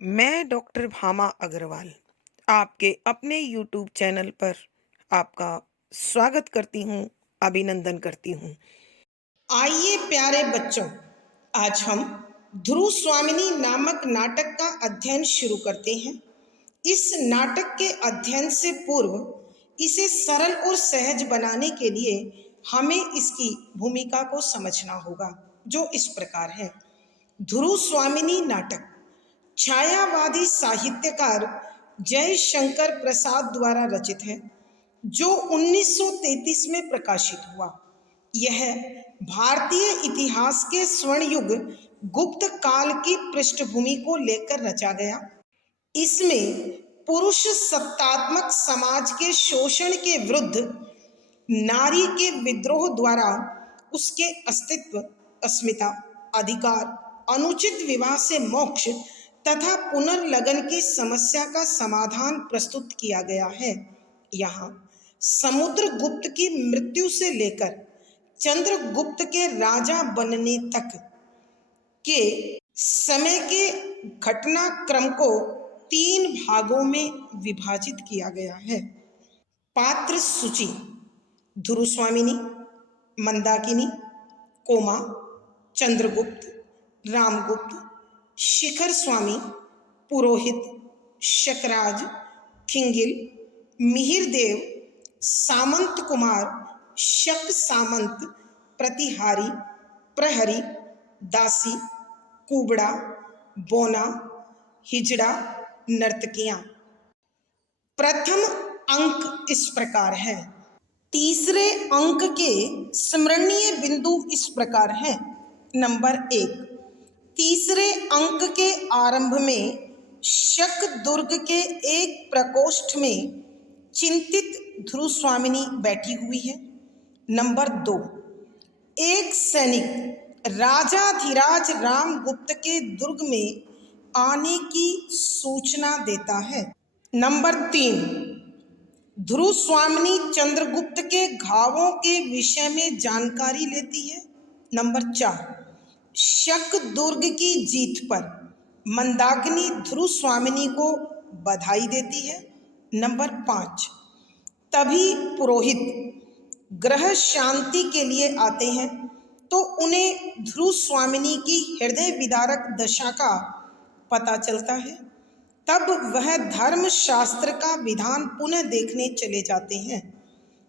मैं डॉक्टर भामा अग्रवाल आपके अपने यूट्यूब चैनल पर आपका स्वागत करती हूँ, अभिनंदन करती हूँ। आइए प्यारे बच्चों, आज हम ध्रुव स्वामिनी नामक नाटक का अध्ययन शुरू करते हैं। इस नाटक के अध्ययन से पूर्व इसे सरल और सहज बनाने के लिए हमें इसकी भूमिका को समझना होगा, जो इस प्रकार है। ध्रुव स्वामिनी नाटक छायावादी साहित्यकार जयशंकर प्रसाद द्वारा रचित है, जो 1933 में प्रकाशित हुआ। यह भारतीय इतिहास के स्वर्ण युग गुप्त काल की पृष्ठभूमि को लेकर रचा गया। इसमें पुरुष सत्तात्मक समाज के शोषण के विरुद्ध नारी के विद्रोह द्वारा उसके अस्तित्व, अस्मिता, अधिकार, अनुचित विवाह से मोक्ष तथा पुनर्लगन की समस्या का समाधान प्रस्तुत किया गया है। यहाँ समुद्रगुप्त की मृत्यु से लेकर चंद्रगुप्त के राजा बनने तक के समय के घटनाक्रम को 3 भागों में विभाजित किया गया है। पात्र सूची: ध्रुव स्वामिनी, मंदाकिनी, कोमा, चंद्रगुप्त, रामगुप्त, शिखर स्वामी, पुरोहित, शकराज, खिंगिल, मिहिरदेव, सामंत कुमार, शक सामंत, प्रतिहारी, प्रहरी, दासी, कुबड़ा, बोना, हिजड़ा, नर्तकियां। प्रथम अंक इस प्रकार है। तीसरे अंक के स्मरणीय बिंदु इस प्रकार हैं। नंबर 1, तीसरे अंक के आरंभ में शक दुर्ग के एक प्रकोष्ठ में चिंतित ध्रुव स्वामिनी बैठी हुई है। नंबर 2, एक सैनिक राजाधिराज रामगुप्त के दुर्ग में आने की सूचना देता है। नंबर 3, ध्रुव स्वामिनी चंद्रगुप्त के घावों के विषय में जानकारी लेती है। नंबर 4, शक दुर्ग की जीत पर मंदाकिनी ध्रुव स्वामिनी को बधाई देती है। नंबर 5, तभी पुरोहित ग्रह शांति के लिए आते हैं तो उन्हें ध्रुव स्वामिनी की हृदय विदारक दशा का पता चलता है। तब वह धर्मशास्त्र का विधान पुनः देखने चले जाते हैं।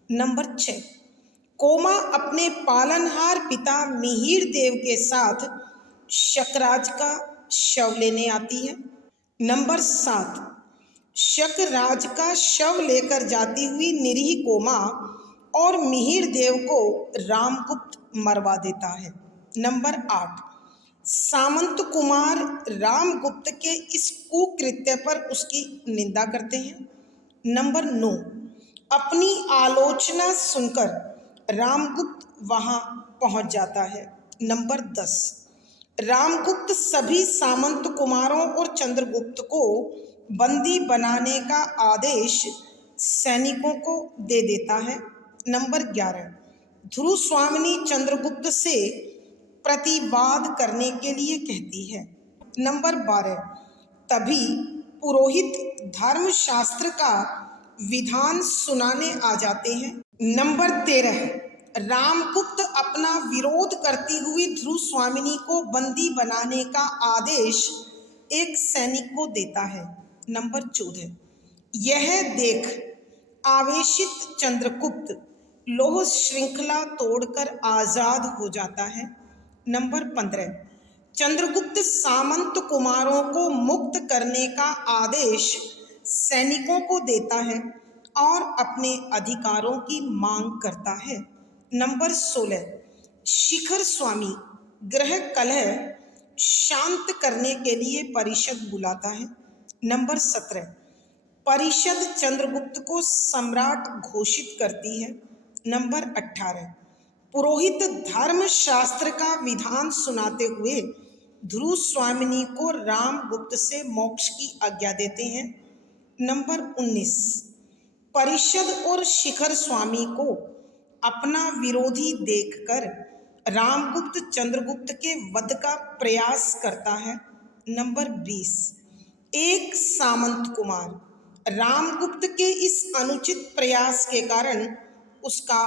नंबर 6, कोमा अपने पालनहार पिता मिहिर देव के साथ शकराज का शव लेने आती है। नंबर 7, शकराज का शव लेकर जाती हुई निरीह कोमा और मिहिर देव को रामगुप्त मरवा देता है। नंबर 8, सामंत कुमार रामगुप्त के इस कुकृत्य पर उसकी निंदा करते हैं। नंबर 9, अपनी आलोचना सुनकर रामगुप्त वहां पहुंच जाता है। नंबर 10, रामगुप्त सभी सामंत कुमारों और चंद्रगुप्त को बंदी बनाने का आदेश सैनिकों को दे देता है। नंबर 11, ध्रुव स्वामिनी चंद्रगुप्त से प्रतिवाद करने के लिए कहती है। नंबर 12, तभी पुरोहित धर्मशास्त्र का विधान सुनाने आ जाते हैं। नंबर 13, रामगुप्त अपना विरोध करती हुई ध्रुव स्वामिनी को बंदी बनाने का आदेश एक सैनिक को देता है। नंबर 14, यह देख आवेशित चंद्रगुप्त लोह श्रृंखला तोड़कर आजाद हो जाता है। नंबर 15, चंद्रगुप्त सामंत कुमारों को मुक्त करने का आदेश सैनिकों को देता है और अपने अधिकारों की मांग करता है। नंबर 16, शिखर स्वामी ग्रह कलह शांत करने के लिए परिषद बुलाता है। नंबर 17, परिषद चंद्रगुप्त को सम्राट घोषित करती है। नंबर 18, पुरोहित धर्मशास्त्र का विधान सुनाते हुए ध्रुव स्वामिनी को रामगुप्त से मोक्ष की आज्ञा देते हैं। नंबर 19, परिषद और शिखर स्वामी को अपना विरोधी देखकर रामगुप्त चंद्रगुप्त के वध का प्रयास करता है। नंबर 20, एक सामंत कुमार रामगुप्त के इस अनुचित प्रयास के कारण उसका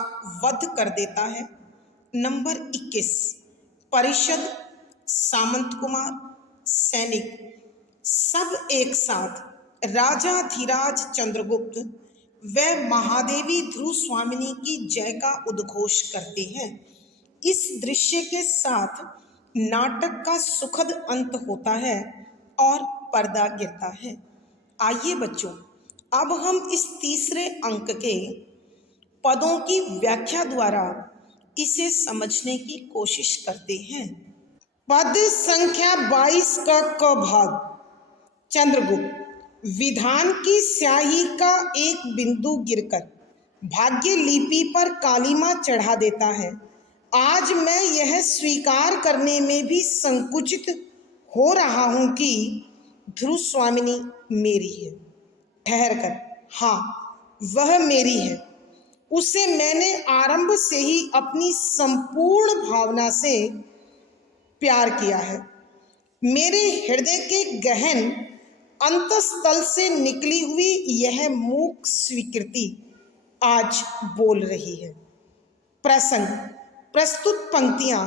वध कर देता है। नंबर 21, परिषद, सामंत कुमार, सैनिक सब एक साथ राजाधिराज चंद्रगुप्त व महादेवी ध्रुव स्वामिनी की जय का उद्घोष करते हैं। इस दृश्य के साथ नाटक का सुखद अंत होता है और पर्दा गिरता है। आइए बच्चों, अब हम इस तीसरे अंक के पदों की व्याख्या द्वारा इसे समझने की कोशिश करते हैं। पद संख्या 22 का क भाग। चंद्रगुप्त विधान की स्याही का एक बिंदु गिरकर भाग्य लिपि पर कालिमा चढ़ा देता है। आज मैं यह स्वीकार करने में भी संकुचित हो रहा हूं कि ध्रुव स्वामिनी मेरी है। ठहर कर, हाँ, वह मेरी है। उसे मैंने आरंभ से ही अपनी संपूर्ण भावना से प्यार किया है। मेरे हृदय के गहन अंतःस्थल से निकली हुई यह मूक स्वीकृति आज बोल रही है। प्रसंग, प्रस्तुत पंक्तियां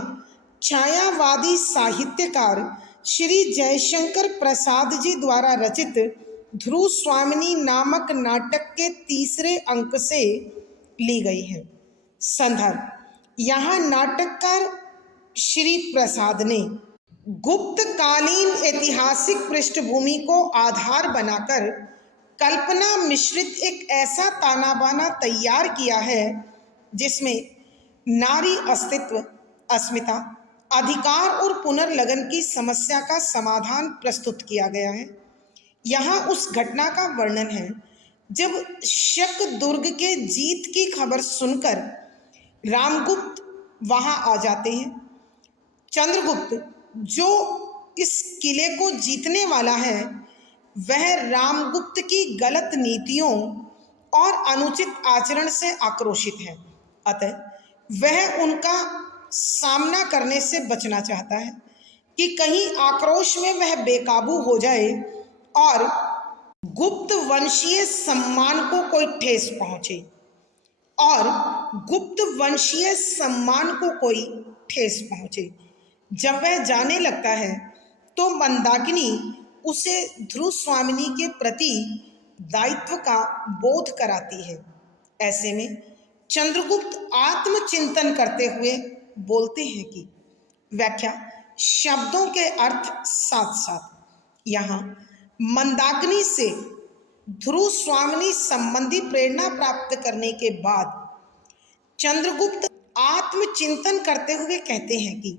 छायावादी साहित्यकार श्री जयशंकर प्रसाद जी द्वारा रचित ध्रुव स्वामिनी नामक नाटक के तीसरे अंक से ली गई है। संदर्भ, यहाँ नाटककार श्री प्रसाद ने गुप्तकालीन ऐतिहासिक पृष्ठभूमि को आधार बनाकर कल्पना मिश्रित एक ऐसा ताना बाना तैयार किया है जिसमें नारी अस्तित्व, अस्मिता, अधिकार और पुनर्लगन की समस्या का समाधान प्रस्तुत किया गया है। यहाँ उस घटना का वर्णन है जब शक दुर्ग के जीत की खबर सुनकर रामगुप्त वहां आ जाते हैं। चंद्रगुप्त, जो इस किले को जीतने वाला है, वह रामगुप्त की गलत नीतियों और अनुचित आचरण से आक्रोशित है। अतः वह उनका सामना करने से बचना चाहता है कि कहीं आक्रोश में वह बेकाबू हो जाए और गुप्त वंशीय सम्मान को कोई ठेस पहुंचे जब वह जाने लगता है तो मंदाकिनी उसे ध्रुव स्वामिनी के प्रति दायित्व का बोध कराती है। ऐसे में चंद्रगुप्त आत्मचिंतन करते हुए बोलते हैं कि व्याख्या, शब्दों के अर्थ साथ साथ। यहाँ मंदाकिनी से ध्रुव स्वामिनी संबंधी प्रेरणा प्राप्त करने के बाद चंद्रगुप्त आत्मचिंतन करते हुए कहते हैं कि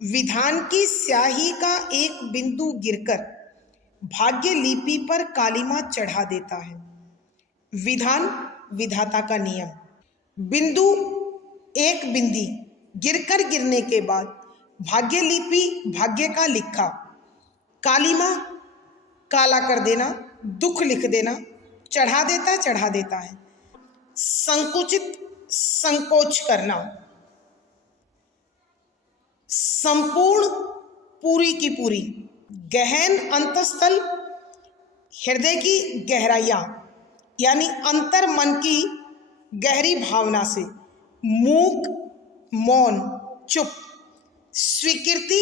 विधान की स्याही का एक बिंदु गिरकर भाग्य लिपि पर कालिमा चढ़ा देता है। विधान विधाता का नियम। बिंदु एक बिंदी गिरकर गिरने के बाद भाग्य लिपि भाग्य का लिखा, कालिमा काला कर देना, दुख लिख देना, चढ़ा देता है। संकुचित, संकोच करना, संपूर्ण, पूरी की पूरी, गहन अंतस्थल, हृदय की गहराइयां यानी अंतर मन की गहरी भावना से, मूक, मौन, चुप, स्वीकृति,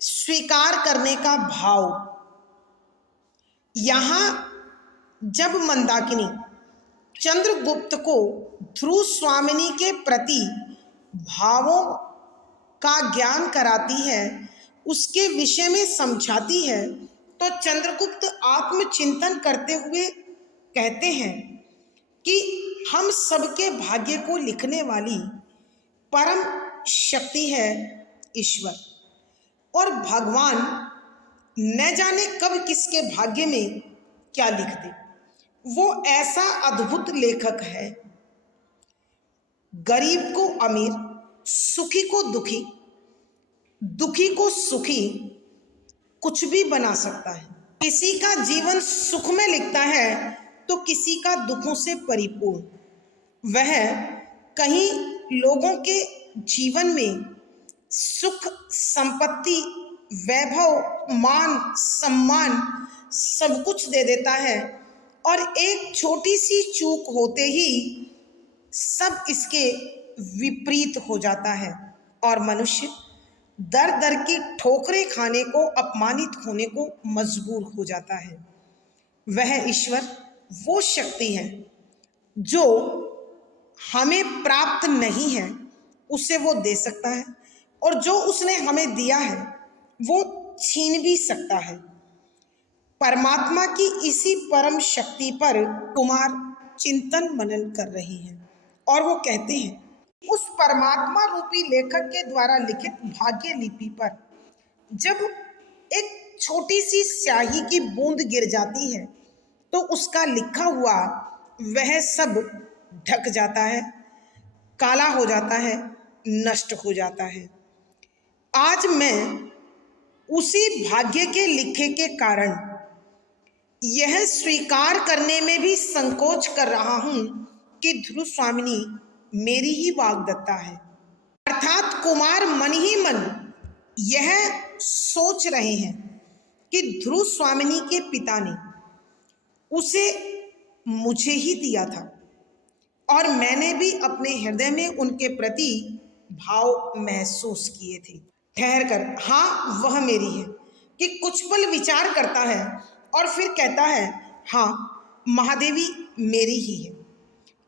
स्वीकार करने का भाव। यहां जब मंदाकिनी चंद्रगुप्त को ध्रुव स्वामिनी के प्रति भावों का ज्ञान कराती है, उसके विषय में समझाती है, तो चंद्रगुप्त आत्मचिंतन करते हुए कहते हैं कि हम सबके भाग्य को लिखने वाली परम शक्ति है ईश्वर, और भगवान न जाने कब किसके भाग्य में क्या लिख दे। वो ऐसा अद्भुत लेखक है, गरीब को अमीर, सुखी को दुखी, दुखी को सुखी कुछ भी बना सकता है। किसी का जीवन सुख में लिखता है तो किसी का दुखों से परिपूर्ण। वह कहीं लोगों के जीवन में सुख, संपत्ति, वैभव, मान, सम्मान सब कुछ दे देता है और एक छोटी सी चूक होते ही सब इसके विपरीत हो जाता है और मनुष्य दर दर की ठोकरें खाने को, अपमानित होने को मजबूर हो जाता है। वह ईश्वर वो शक्ति है जो हमें प्राप्त नहीं है उसे वो दे सकता है और जो उसने हमें दिया है वो छीन भी सकता है। परमात्मा की इसी परम शक्ति पर कुमार चिंतन मनन कर रहे हैं और वो कहते हैं उस परमात्मा रूपी लेखक के द्वारा लिखित भाग्य लिपि पर जब एक छोटी सी स्याही की बूंद गिर जाती है तो उसका लिखा हुआ वह सब ढक जाता है, काला हो जाता है, नष्ट हो जाता है। आज मैं उसी भाग्य के लिखे के कारण यह स्वीकार करने में भी संकोच कर रहा हूं कि ध्रुव स्वामिनी मेरी ही वाग्दत्ता है। अर्थात कुमार मन ही मन यह सोच रहे हैं कि ध्रुव स्वामिनी के पिता ने उसे मुझे ही दिया था और मैंने भी अपने हृदय में उनके प्रति भाव महसूस किए थे। ठहर कर, हाँ वह मेरी है कि कुछ पल विचार करता है और फिर कहता है हाँ महादेवी मेरी ही है,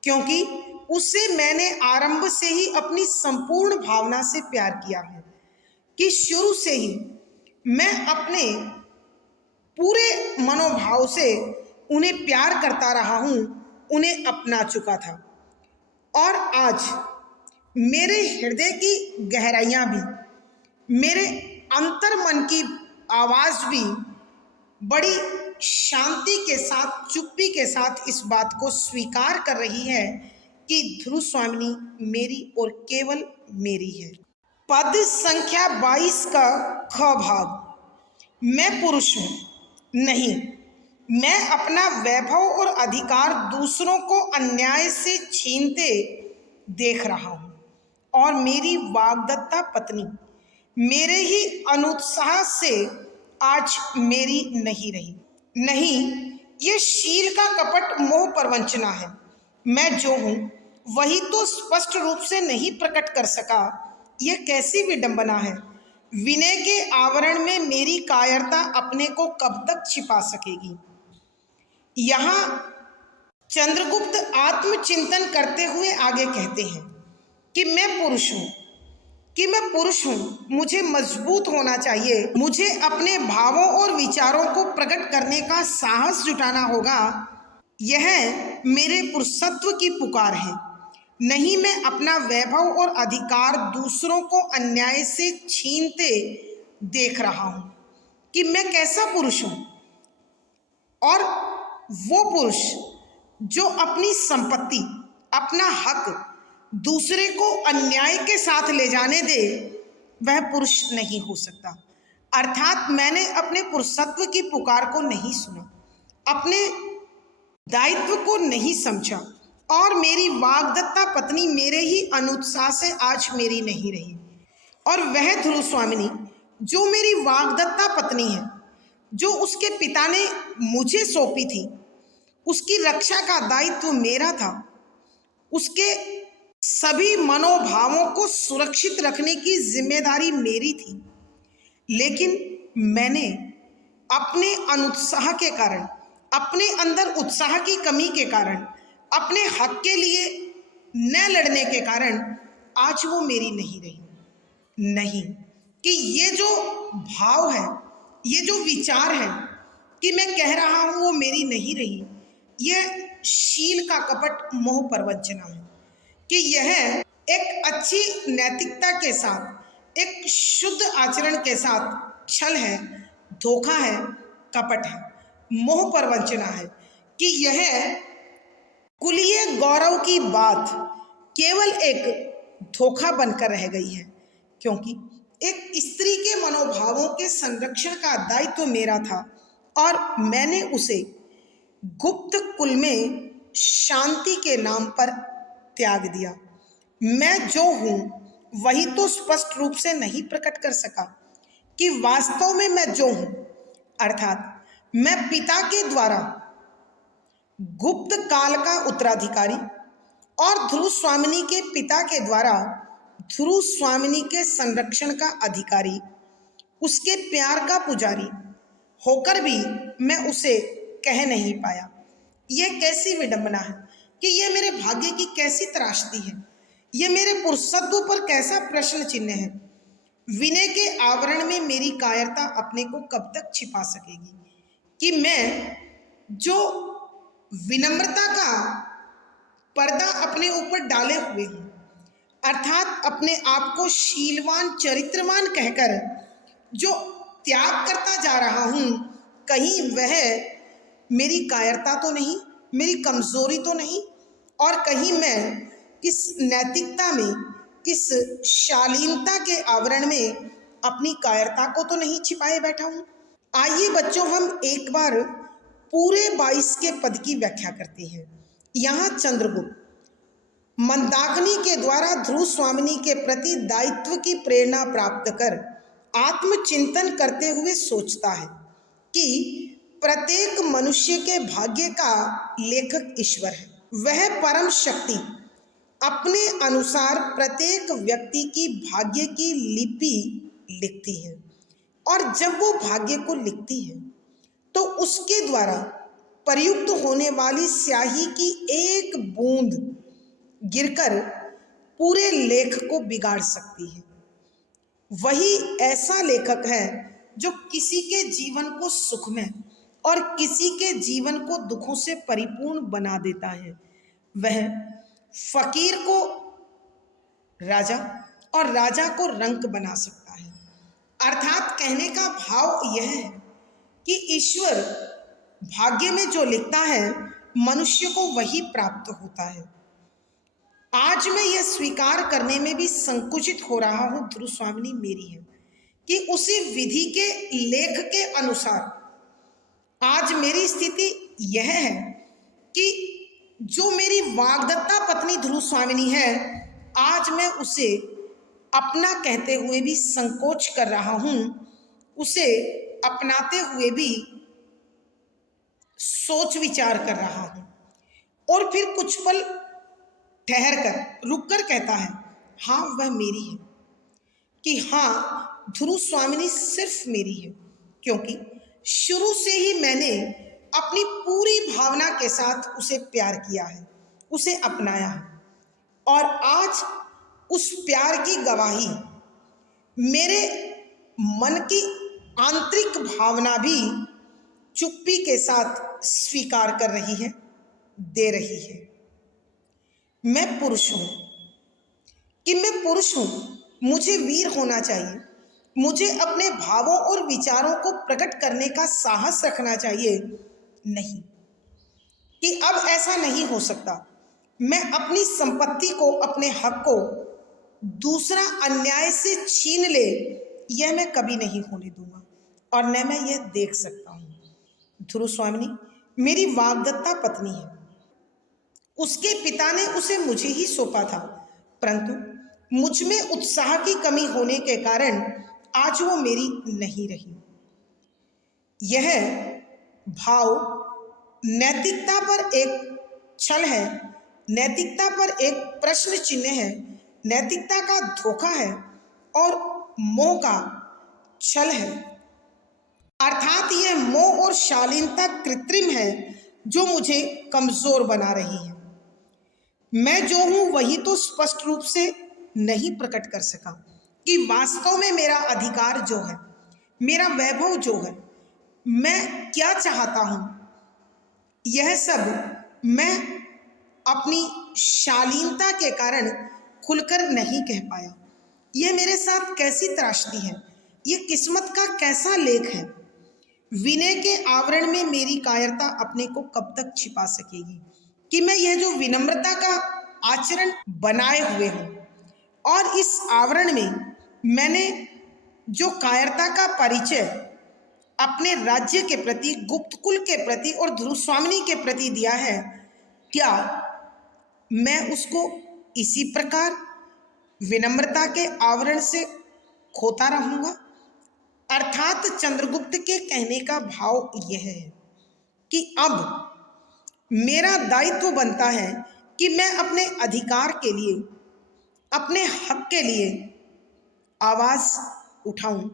क्योंकि उसे मैंने आरंभ से ही अपनी संपूर्ण भावना से प्यार किया है कि शुरू से ही मैं अपने पूरे मनोभाव से उन्हें प्यार करता रहा हूं, उन्हें अपना चुका था। और आज मेरे हृदय की गहराइयां भी, मेरे अंतर मन की आवाज भी बड़ी शांति के साथ, चुप्पी के साथ इस बात को स्वीकार कर रही है कि ध्रुव स्वामिनी मेरी और केवल मेरी है। पद संख्या 22 का ख भाग। मैं पुरुष हूं नहीं, मैं अपना वैभव और अधिकार दूसरों को अन्याय से छीनते देख रहा हूं और मेरी वाग्दत्ता पत्नी मेरे ही अनुत्साह से आज मेरी नहीं रही। नहीं, ये शील का कपट मोह प्रवंचना है। मैं जो हूं वही तो स्पष्ट रूप से नहीं प्रकट कर सका, यह कैसी विडंबना है। विनय के आवरण में मेरी कायरता अपने को कब तक छिपा सकेगी। यहाँ चंद्रगुप्त आत्मचिंतन करते हुए आगे कहते हैं कि मैं पुरुष हूँ, मुझे मजबूत होना चाहिए, मुझे अपने भावों और विचारों को प्रकट करने का साहस जुटाना होगा। यह मेरे पुरुषत्व की पुकार है। नहीं, मैं अपना वैभव और अधिकार दूसरों को अन्याय से छीनते देख रहा हूं कि मैं कैसा पुरुष हूं। और वो पुरुष जो अपनी संपत्ति, अपना हक दूसरे को अन्याय के साथ ले जाने दे, वह पुरुष नहीं हो सकता। अर्थात मैंने अपने पुरुषत्व की पुकार को नहीं सुना, अपने दायित्व को नहीं समझा और मेरी वाग्दत्ता पत्नी मेरे ही अनुत्साह से आज मेरी नहीं रही। और वह ध्रुव स्वामिनी जो मेरी वाग्दत्ता पत्नी है, जो उसके पिता ने मुझे सौंपी थी, उसकी रक्षा का दायित्व मेरा था। उसके सभी मनोभावों को सुरक्षित रखने की जिम्मेदारी मेरी थी। लेकिन मैंने अपने अनुत्साह के कारण, अपने अंदर उत्साह की कमी के कारण, अपने हक के लिए न लड़ने के कारण आज वो मेरी नहीं रही। नहीं, कि ये जो भाव है, ये जो विचार है कि मैं कह रहा हूं वो मेरी नहीं रही, यह शील का कपट मोह प्रवंचना है। कि यह एक अच्छी नैतिकता के साथ, एक शुद्ध आचरण के साथ छल है, धोखा है, कपट है, मोह प्रवंचना है। कि यह कुलीय गौरव की बात केवल एक धोखा बनकर रह गई है, क्योंकि एक स्त्री के मनोभावों के संरक्षण का दायित्व मेरा था और मैंने उसे गुप्त कुल में शांति के नाम पर त्याग दिया। मैं जो हूं वही तो स्पष्ट रूप से नहीं प्रकट कर सका कि वास्तव में मैं जो हूं, अर्थात मैं पिता के द्वारा गुप्त काल का उत्तराधिकारी और ध्रुव स्वामिनी के पिता के द्वारा ध्रुव स्वामिनी के संरक्षण का अधिकारी, उसके प्यार का पुजारी होकर भी मैं उसे कह नहीं पाया। यह कैसी विडंबना है कि यह मेरे भाग्य की कैसी त्रासदी है, यह मेरे पुरुषत्व पर कैसा प्रश्न चिन्ह है। विनय के आवरण में मेरी कायरता अपने को कब तक छिपा सकेगी कि मैं जो विनम्रता का पर्दा अपने ऊपर डाले हुए हूँ, अर्थात अपने आप को शीलवान चरित्रवान कहकर जो त्याग करता जा रहा हूँ, कहीं वह मेरी कायरता तो नहीं, मेरी कमजोरी तो नहीं, और कहीं मैं इस नैतिकता में, इस शालीनता के आवरण में अपनी कायरता को तो नहीं छिपाए बैठा हूँ। आइए बच्चों, हम एक बार पूरे 22 के पद की व्याख्या करते हैं। यहाँ चंद्रगुप्त मंदाकिनी के द्वारा ध्रुव स्वामिनी के प्रति दायित्व की प्रेरणा प्राप्त कर आत्मचिंतन करते हुए सोचता है कि प्रत्येक मनुष्य के भाग्य का लेखक ईश्वर है। वह परम शक्ति अपने अनुसार प्रत्येक व्यक्ति की भाग्य की लिपि लिखती है, और जब वो भाग्य को लिखती है तो उसके द्वारा प्रयुक्त होने वाली स्याही की एक बूंद गिरकर पूरे लेख को बिगाड़ सकती है। वही ऐसा लेखक है जो किसी के जीवन को सुखमय और किसी के जीवन को दुखों से परिपूर्ण बना देता है। वह फकीर को राजा और राजा को रंक बना सकता है। अर्थात कहने का भाव यह है कि ईश्वर भाग्य में जो लिखता है, मनुष्य को वही प्राप्त होता है। आज मैं यह स्वीकार करने में भी संकुचित हो रहा हूं, ध्रुव स्वामिनी मेरी है, कि उसी विधि के लेख के अनुसार आज मेरी स्थिति यह है कि जो मेरी वाग्दत्ता पत्नी ध्रुव स्वामिनी है, आज मैं उसे अपना कहते हुए भी संकोच कर रहा हूं, उसे अपनाते हुए भी सोच विचार कर रहा हूं। और फिर कुछ पल ठहर कर, रुक कर कहता है, हाँ वह मेरी है, कि हाँ ध्रुव स्वामिनी सिर्फ मेरी है, क्योंकि शुरू से ही मैंने अपनी पूरी भावना के साथ उसे प्यार किया है, उसे अपनाया है, और आज उस प्यार की गवाही मेरे मन की आंतरिक भावना भी चुप्पी के साथ स्वीकार कर रही है, दे रही है। मैं पुरुष हूं कि मैं पुरुष हूं, मुझे वीर होना चाहिए, मुझे अपने भावों और विचारों को प्रकट करने का साहस रखना चाहिए। नहीं, कि अब ऐसा नहीं हो सकता, मैं अपनी संपत्ति को, अपने हक को दूसरा अन्याय से छीन ले, यह मैं कभी नहीं होने दूंगा, और न मैं यह देख सकता हूं। ध्रुव स्वामिनी मेरी वाग्दत्ता पत्नी है, उसके पिता ने उसे मुझे ही सौंपा था, परंतु मुझ में उत्साह की कमी होने के कारण आज वो मेरी नहीं रही। यह भाव नैतिकता पर एक छल है, नैतिकता पर एक प्रश्न चिन्ह है, नैतिकता का धोखा है और मोह का छल है। अर्थात यह मोह और शालीनता कृत्रिम है जो मुझे कमजोर बना रही है। मैं जो हूं वही तो स्पष्ट रूप से नहीं प्रकट कर सका कि वास्तव में मेरा अधिकार जो है, मेरा वैभव जो है, मैं क्या चाहता हूं, यह सब मैं अपनी शालीनता के कारण खुलकर नहीं कह पाया। यह मेरे साथ कैसी त्रासदी है, यह किस्मत का कैसा लेख है। विनय के आवरण में मेरी कायरता अपने को कब तक छिपा सकेगी कि मैं यह जो विनम्रता का आचरण बनाए हुए हूं, और इस आवरण में मैंने जो कायरता का परिचय अपने राज्य के प्रति, गुप्तकुल के प्रति और ध्रुव स्वामिनी के प्रति दिया है, क्या मैं उसको इसी प्रकार विनम्रता के आवरण से खोता रहूंगा? अर्थात चंद्रगुप्त के कहने का भाव यह है कि अब मेरा दायित्व बनता है कि मैं अपने अधिकार के लिए, अपने हक के लिए आवाज उठाऊं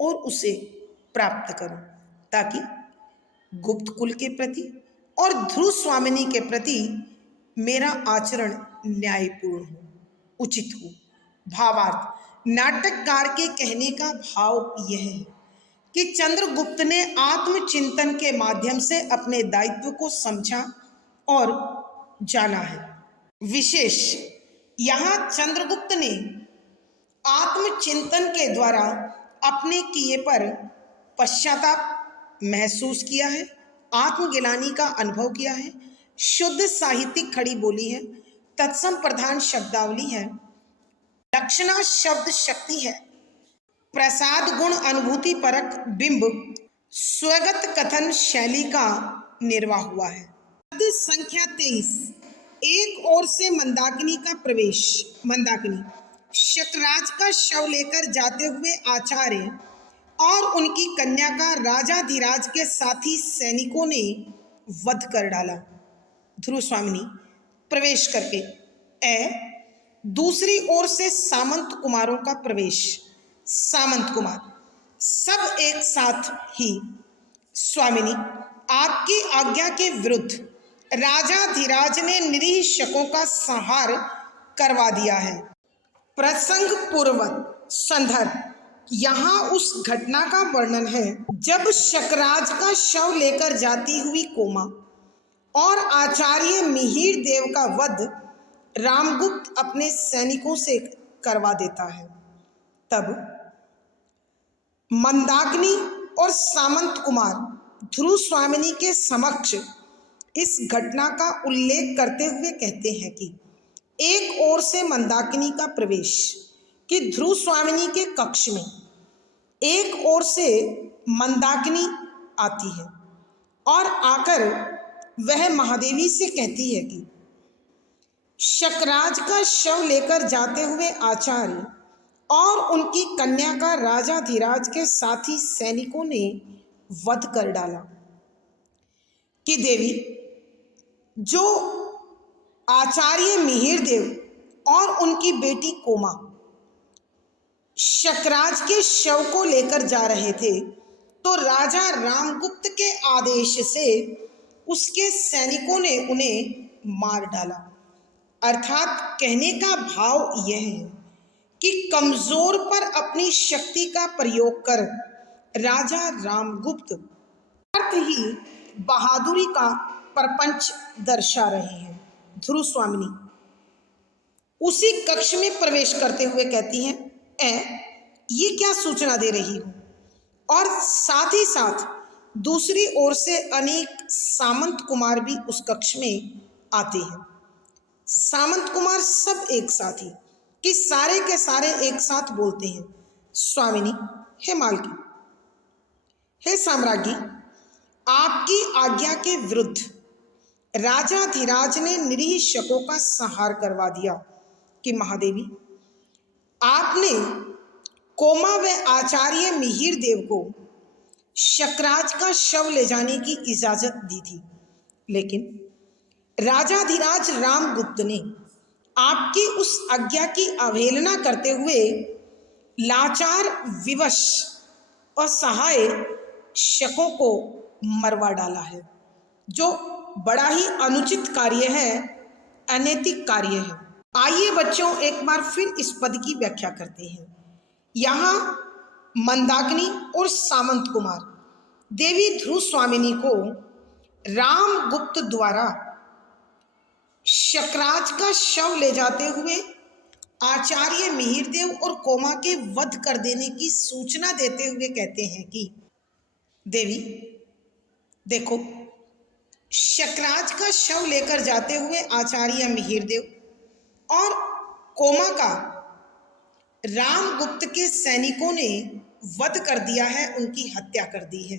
और उसे प्राप्त करूं, ताकि गुप्त कुल के प्रति और ध्रुव स्वामिनी के प्रति मेरा आचरण न्यायपूर्ण हो, उचित हो। भावार्थ, नाटककार के कहने का भाव यह है कि चंद्रगुप्त ने आत्मचिंतन के माध्यम से अपने दायित्व को समझा और जाना है। विशेष यहाँ चंद्रगुप्त ने आत्मचिंतन के द्वारा अपने किए पर पश्चाताप महसूस किया है, आत्मगिलानी का अनुभव किया है, शुद्ध साहित्यिक खड़ी बोली है, तत्सम प्रधान शब्दावली है, लक्षणा शब्द शक्ति है, प्रसाद गुण अनुभूति परक बिंब स्वगत कथन शैली का निर्वाह हुआ है। संख्या 23। एक ओर से मंदाकिनी का प्रवेश। मंदाकिनी शकराज का शव लेकर जाते हुए आचार्य और उनकी कन्या का राजाधिराज के साथी सैनिकों ने वध कर डाला। ध्रुव स्वामिनी प्रवेश करके। दूसरी ओर से सामंत कुमारों का प्रवेश। सामंत कुमार सब एक साथ ही। स्वामिनी, आपकी आज्ञा के विरुद्ध राजाधिराज ने निरीह शकों का संहार करवा दिया है। प्रसंग पूर्वक संदर्भ, यहाँ उस घटना का वर्णन है जब शकराज का शव लेकर जाती हुई कोमा और आचार्य मिहिर देव का वध रामगुप्त अपने सैनिकों से करवा देता है। तब मंदाकिनी और सामंत कुमार ध्रुव स्वामिनी के समक्ष इस घटना का उल्लेख करते हुए कहते हैं कि एक ओर से मंदाकिनी का प्रवेश, कि ध्रुव स्वामिनी के कक्ष में एक ओर से मंदाकिनी आती है और आकर वह महादेवी से कहती है कि शकराज का शव लेकर जाते हुए आचार्य और उनकी कन्या का राजाधिराज के साथी सैनिकों ने वध कर डाला। कि देवी, जो आचार्य मिहिर देव और उनकी बेटी कोमा शकराज के शव को लेकर जा रहे थे, तो राजा रामगुप्त के आदेश से उसके सैनिकों ने उन्हें मार डाला। अर्थात कहने का भाव यह है कि कमजोर पर अपनी शक्ति का प्रयोग कर राजा रामगुप्त अर्थ ही बहादुरी का प्रपंच दर्शा रहे हैं। ध्रुव स्वामिनी उसी कक्ष में प्रवेश करते हुए कहती हैं, ये क्या सूचना दे रही हो? और साथ ही साथ दूसरी ओर से अनेक सामंत कुमार भी उस कक्ष में आते हैं। सामंत कुमार सब एक साथ ही, कि सारे के सारे एक साथ बोलते हैं, स्वामिनी, हे मालकी, हे साम्राज्ञी, आपकी आज्ञा के विरुद्ध राजाधिराज ने निरीह शकों का संहार करवा दिया। कि महादेवी, आपने कोमा व आचार्य मिहिर देव को शकराज का शव ले जाने की इजाजत दी थी, लेकिन राजाधिराज रामगुप्त ने आपकी उस आज्ञा की अवहेलना करते हुए लाचार, विवश और सहाय शकों को मरवा डाला है, जो बड़ा ही अनुचित कार्य है, अनैतिक कार्य है। आइए बच्चों, एक बार फिर इस पद की व्याख्या करते हैं। यहाँ मंदाकिनी और सामंत कुमार देवी ध्रुव स्वामिनी को रामगुप्त द्वारा शकराज का शव ले जाते हुए आचार्य मिहिरदेव और कोमा के वध कर देने की सूचना देते हुए कहते हैं कि देवी देखो, शकराज का शव लेकर जाते हुए आचार्य मिहिरदेव और कोमा का रामगुप्त के सैनिकों ने वध कर दिया है, उनकी हत्या कर दी है।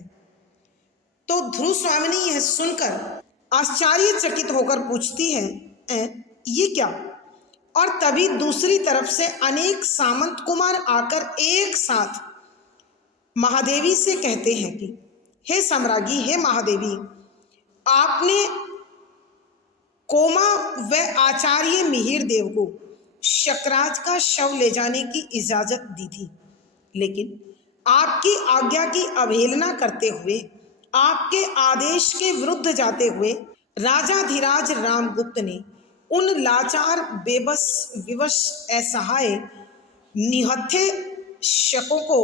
तो ध्रुव स्वामिनी यह सुनकर आश्चर्यचकित होकर पूछती है, ये क्या? और तभी दूसरी तरफ से अनेक सामंत कुमार आकर एक साथ महादेवी से कहते हैं कि हे सम्राज्ञी, हे महादेवी, आपने कोमा व आचार्य मिहिर देव को शकराज का शव ले जाने की इजाजत दी थी, लेकिन आपकी आज्ञा की अवहेलना करते हुए, आपके आदेश के विरुद्ध जाते हुए राजाधिराज रामगुप्त ने उन लाचार, बेबस, विवश, असहाय, निहत्थे शकों को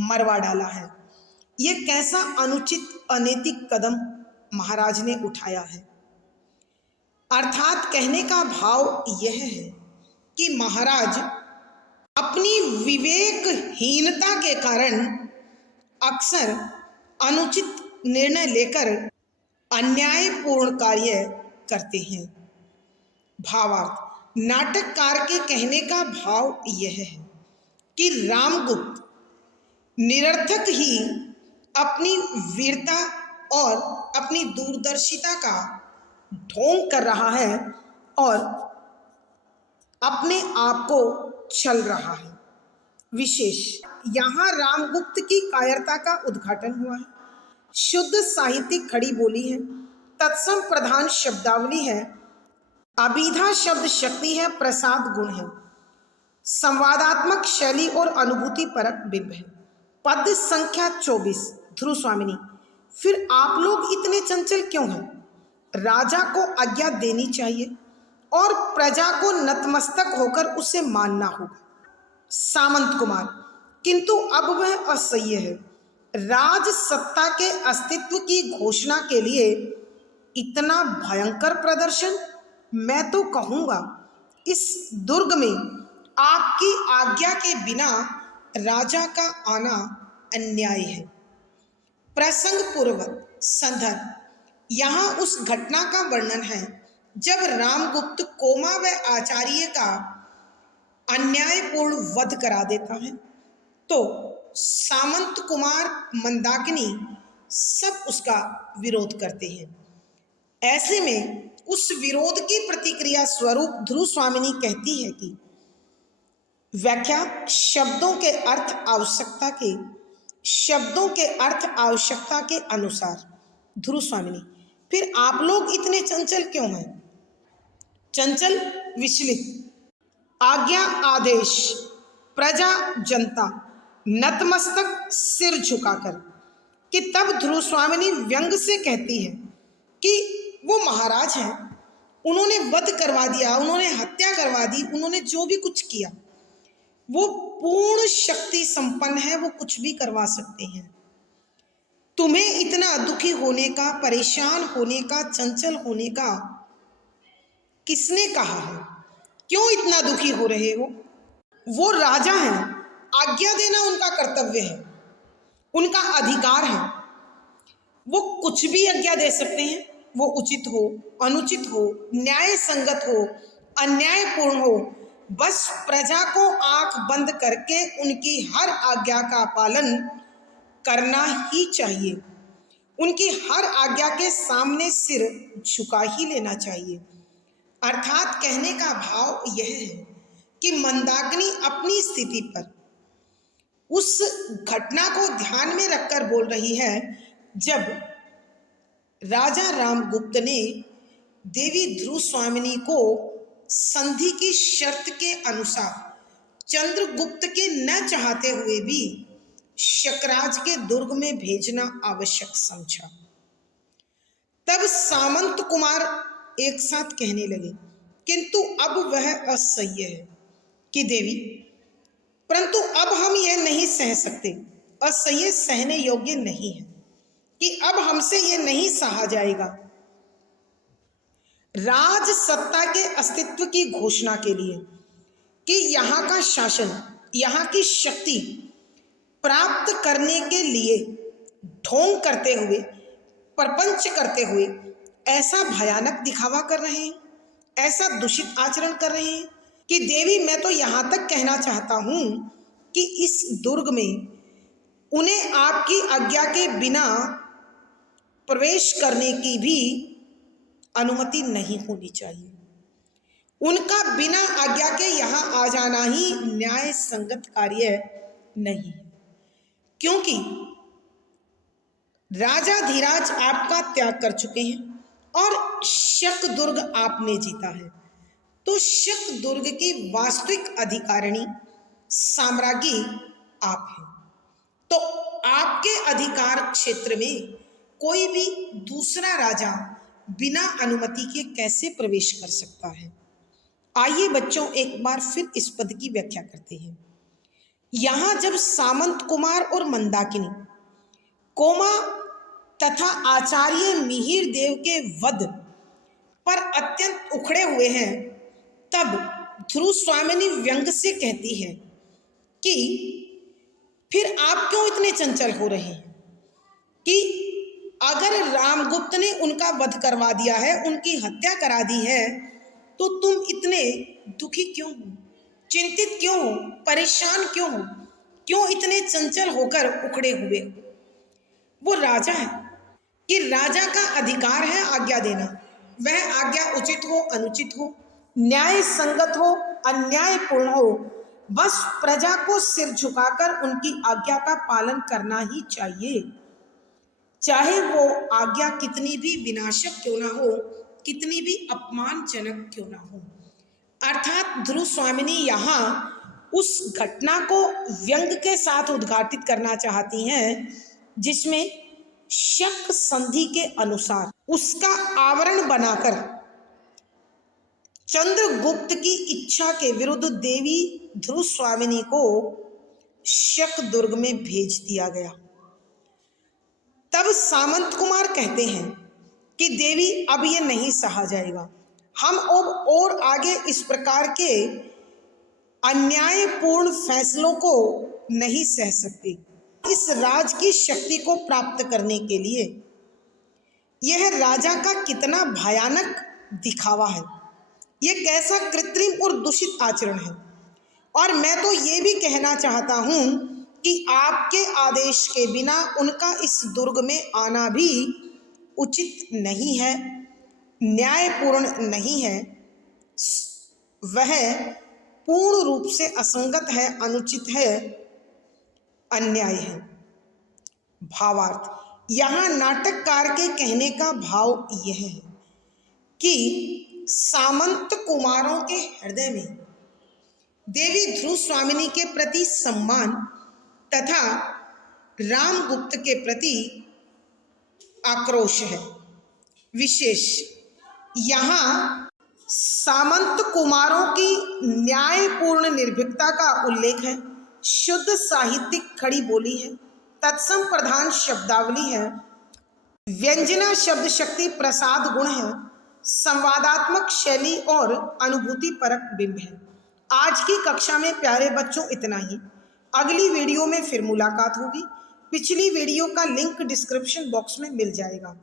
मरवा डाला है। ये कैसा अनुचित, अनैतिक कदम महाराज ने उठाया है। अर्थात कहने का भाव यह है कि महाराज अपनी विवेकहीनता के कारण अक्सर अनुचित निर्णय लेकर अन्यायपूर्ण कार्य करते हैं। भावार्थ, नाटककार के कहने का भाव यह है कि रामगुप्त निरर्थक ही अपनी वीरता और अपनी दूरदर्शिता का ढोंग कर रहा है और अपने आप को छल रहा है। विशेष यहाँ रामगुप्त की कायरता का उद्घाटन हुआ है। शुद्ध साहित्यिक खड़ी बोली है, तत्सम प्रधान शब्दावली है, अभिधा शब्द शक्ति है, प्रसाद गुण है, संवादात्मक शैली और अनुभूति परक बिंब है। पद संख्या 24। ध्रुव स्वामिनी, फिर आप लोग इतने चंचल क्यों हैं? राजा को आज्ञा देनी चाहिए और प्रजा को नतमस्तक होकर उसे मानना होगा। सामंत कुमार, किंतु अब वह असह्य है। राज सत्ता के अस्तित्व की घोषणा के लिए इतना भयंकर प्रदर्शन, मैं तो कहूँगा इस दुर्ग में आपकी आज्ञा के बिना राजा का आना अन्याय है। प्रसंग पूर्वक संदर्भ, यहाँ उस घटना का वर्णन है जब रामगुप्त कोमा व आचार्य का अन्यायपूर्ण वध करा देता है, तो सामंत कुमार, मंदाकिनी सब उसका विरोध करते हैं। ऐसे में उस विरोध की प्रतिक्रिया स्वरूप ध्रुव स्वामिनी कहती है कि व्याख्या शब्दों के अर्थ आवश्यकता के अनुसार। ध्रुव स्वामिनी, फिर आप लोग इतने चंचल क्यों हैं? चंचल, विचलित, आज्ञा, आदेश, प्रजा, जनता, नतमस्तक सिर झुकाकर। कि तब ध्रुव स्वामिनी व्यंग से कहती है कि वो महाराज हैं, उन्होंने वध करवा दिया, उन्होंने हत्या करवा दी, उन्होंने जो भी कुछ किया, वो पूर्ण शक्ति संपन्न है, वो कुछ भी करवा सकते हैं। तुम्हें इतना दुखी होने का, परेशान होने का, चंचल होने का किसने कहा है? क्यों इतना दुखी हो रहे हो? वो राजा हैं, आज्ञा देना उनका कर्तव्य है, उनका अधिकार है। वो कुछ भी आज्ञा दे सकते हैं, वो उचित हो, अनुचित हो, न्याय संगत हो, अन्यायपूर्ण हो, बस प्रजा को आंख बंद करके उनकी हर आज्ञा का पालन करना ही चाहिए। उनकी हर आज्ञा के सामने सिर झुका ही लेना चाहिए। अर्थात कहने का भाव यह है कि मंदाकिनी अपनी स्थिति पर उस घटना को ध्यान में रखकर बोल रही है जब राजा रामगुप्त ने देवी ध्रुव स्वामिनी को संधि की शर्त के अनुसार चंद्रगुप्त के न चाहते हुए भी शकराज के दुर्ग में भेजना आवश्यक समझा। तब सामंत कुमार एक साथ कहने लगे, किंतु अब वह असह्य है कि देवी, परंतु अब हम यह नहीं सह सकते, असह्य सहने योग्य नहीं है कि अब हमसे यह नहीं सहा जाएगा। राज सत्ता के अस्तित्व की घोषणा के लिए कि यहाँ का शासन, यहाँ की शक्ति प्राप्त करने के लिए ढोंग करते हुए, प्रपंच करते हुए ऐसा भयानक दिखावा कर रहे हैं, ऐसा दूषित आचरण कर रहे हैं कि देवी, मैं तो यहाँ तक कहना चाहता हूँ कि इस दुर्ग में उन्हें आपकी आज्ञा के बिना प्रवेश करने की भी अनुमति नहीं होनी चाहिए। उनका बिना आज्ञा के यहाँ आ जाना ही न्याय संगत कार्य नहीं है। क्योंकि राजा धीराज आपका त्याग कर चुके हैं और शक दुर्ग आपने जीता है। तो शक दुर्ग की वास्तविक अधिकारिणी साम्राज्ञी आप हैं। तो आपके अधिकार क्षेत्र में कोई भी दूसरा राजा बिना अनुमति के कैसे प्रवेश कर सकता है? आइए बच्चों एक बार फिर इस पद की व्याख्या करते हैं। यहां जब सामंत कुमार और मंदाकिनी कोमा तथा आचार्य मिहिर देव के वध पर अत्यंत उखड़े हुए हैं, तब ध्रुव स्वामिनी व्यंग से कहती है कि फिर आप क्यों इतने चंचल हो रहे हैं कि अगर रामगुप्त ने उनका वध करवा दिया है, उनकी हत्या करा दी है, तो तुम इतने दुखी क्यों हो, चिंतित क्यों हो, परेशान क्यों हो, क्यों इतने चंचल होकर उखड़े हुए हो? वो राजा है कि राजा का अधिकार है आज्ञा देना। वह आज्ञा उचित हो अनुचित हो, न्याय संगत हो अन्यायपूर्ण हो, बस प्रजा को सिर झुकाकर उनकी आज्ञा का पालन करना ही चाहिए, चाहे वो आज्ञा कितनी भी विनाशक क्यों ना हो, कितनी भी अपमानजनक क्यों ना हो। अर्थात ध्रुव स्वामिनी यहाँ उस घटना को व्यंग के साथ उद्घाटित करना चाहती हैं जिसमें शक संधि के अनुसार उसका आवरण बनाकर चंद्रगुप्त की इच्छा के विरुद्ध देवी ध्रुव स्वामिनी को शक दुर्ग में भेज दिया गया। तब सामंत कुमार कहते हैं कि देवी अब ये नहीं सहा जाएगा, हम अब और आगे इस प्रकार के अन्यायपूर्ण फैसलों को नहीं सह सकते। इस राज की शक्ति को प्राप्त करने के लिए यह राजा का कितना भयानक दिखावा है, यह कैसा कृत्रिम और दूषित आचरण है। और मैं तो ये भी कहना चाहता हूं कि आपके आदेश के बिना उनका इस दुर्ग में आना भी उचित नहीं है, न्यायपूर्ण नहीं है, वह पूर्ण रूप से असंगत है, अनुचित है, अन्याय है। भावार्थ, यहाँ नाटककार के कहने का भाव यह है कि सामंत कुमारों के हृदय में देवी ध्रुव स्वामिनी के प्रति सम्मान तथा रामगुप्त के प्रति आक्रोश है। विशेष यहाँ सामंत कुमारों की न्यायपूर्ण निर्भीकता का उल्लेख है, शुद्ध साहित्यिक खड़ी बोली है, तत्सम प्रधान शब्दावली है, व्यंजना शब्द शक्ति प्रसाद गुण है, संवादात्मक शैली और अनुभूति परक बिंब है। आज की कक्षा में प्यारे बच्चों इतना ही। अगली वीडियो में फिर मुलाकात होगी। पिछली वीडियो का लिंक डिस्क्रिप्शन बॉक्स में मिल जाएगा।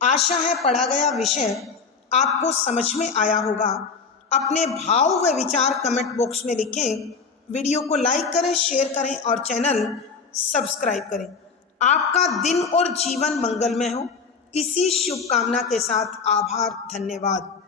आशा है पढ़ा गया विषय आपको समझ में आया होगा। अपने भाव व विचार कमेंट बॉक्स में लिखें। वीडियो को लाइक करें, शेयर करें और चैनल सब्सक्राइब करें। आपका दिन और जीवन मंगलमय हो, इसी शुभकामना के साथ आभार, धन्यवाद।